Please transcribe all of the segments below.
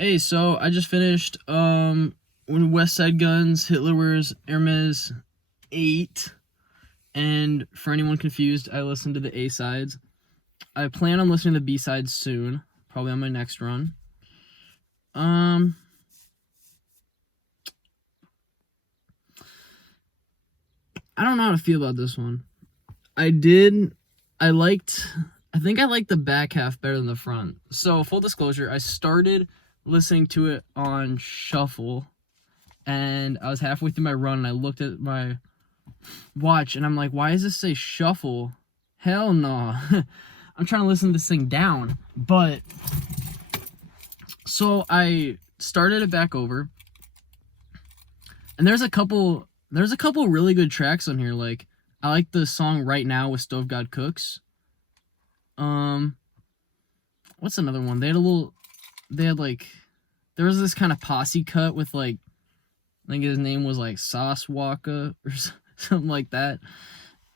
Hey, so I just finished when Westside Gunn's Hitler Wears Hermes 8, and for anyone confused, I listened to the A sides. I plan on listening to the B sides soon, probably on my next run. Um, I don't know how to feel about this one. I think I liked the back half better than the front. So full disclosure, I started listening to it on shuffle, and I was halfway through my run, and I looked at my watch, and I'm like, why does this say shuffle? Hell no. I'm trying to listen to this thing down. But so I started it back over, and there's a couple really good tracks on here. Like, I like the song Right Now with Stove God Cooks. What's another one? There was this kind of posse cut with, like, I think his name was like Sauce Walker or something like that.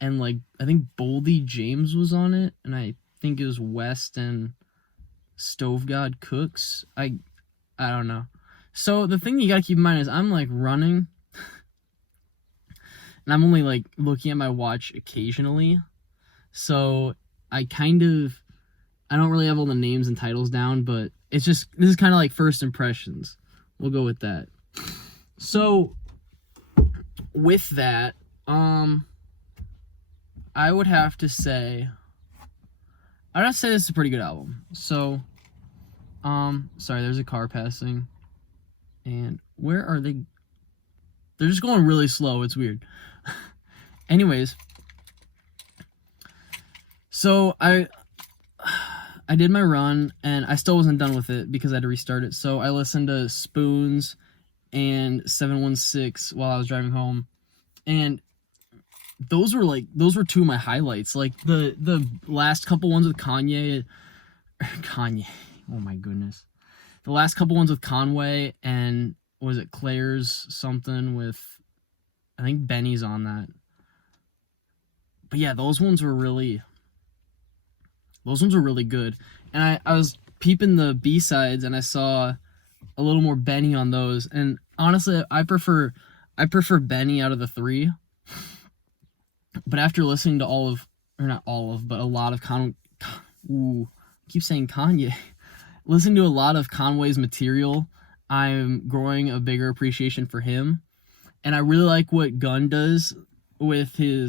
And, like, I think Boldy James was on it, and I think it was West and Stove God Cooks. I don't know. So the thing you gotta keep in mind is I'm, like, running, and I'm only, like, looking at my watch occasionally. So I don't really have all the names and titles down, but this is kind of like first impressions. We'll go with that. So with that, I would have to say this is a pretty good album. So, sorry, there's a car passing, and where are they? They're just going really slow. It's weird. Anyways, so I did my run, and I still wasn't done with it because I had to restart it. So I listened to Spoons and 716 while I was driving home, and those were two of my highlights. Like, the last couple ones with Kanye, oh my goodness, the last couple ones with Conway, and was it Claire's something with, I think Benny's on that. But yeah, those ones were really good. And I was peeping the B-sides, and I saw a little more Benny on those. And honestly, I prefer Benny out of the three. But after listening to a lot of keep saying Kanye. Listening to a lot of Conway's material, I'm growing a bigger appreciation for him. And I really like what Gunn does with he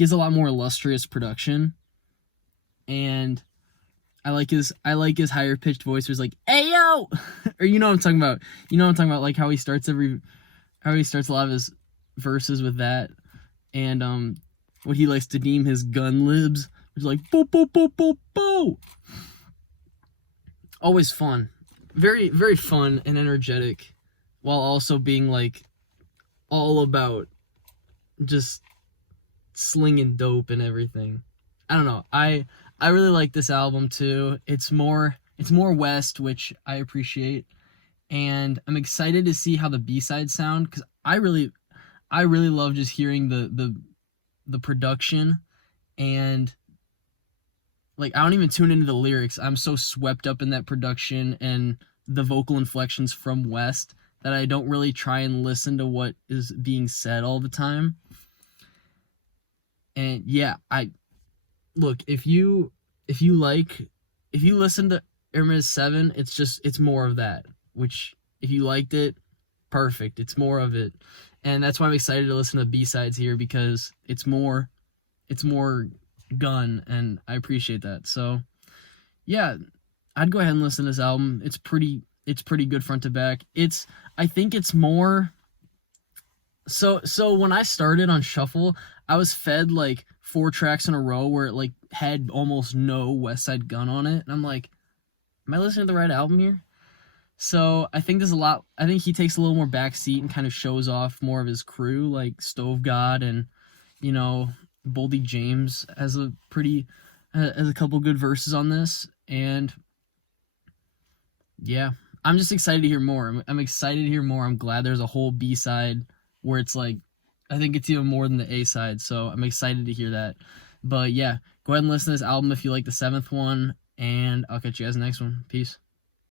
has a lot more illustrious production. And I like his higher pitched voice, where he's like, "Hey yo," or you know what I'm talking about. Like how he starts a lot of his verses with that, and what he likes to deem his gun libs, which is like boo boo boo boo boo. Always fun, very very fun and energetic, while also being like all about just slinging dope and everything. I don't know. I really like this album too. It's more West, which I appreciate, and I'm excited to see how the B-sides sound, because I really love just hearing the production, and, like, I don't even tune into the lyrics. I'm so swept up in that production and the vocal inflections from West that I don't really try and listen to what is being said all the time. And yeah, look, if you listen to Hermes 7, it's more of that, which, if you liked it, perfect. It's more of it. And that's why I'm excited to listen to B-sides here, because it's more Gunn, and I appreciate that. So yeah, I'd go ahead and listen to this album. It's pretty good front to back. I think it's more so when I started on shuffle, I was fed like 4 tracks in a row where it, like, had almost no Westside Gunn on it, and I'm like, am I listening to the right album here? So I think he takes a little more backseat and kind of shows off more of his crew, like Stove God, and, you know, Boldy James has a couple good verses on this. And yeah, I'm just excited to hear more. I'm excited to hear more. I'm glad there's a whole B-side where it's like, I think it's even more than the A-side, so I'm excited to hear that. But yeah, go ahead and listen to this album if you like the 7th one, and I'll catch you guys in the next one. Peace.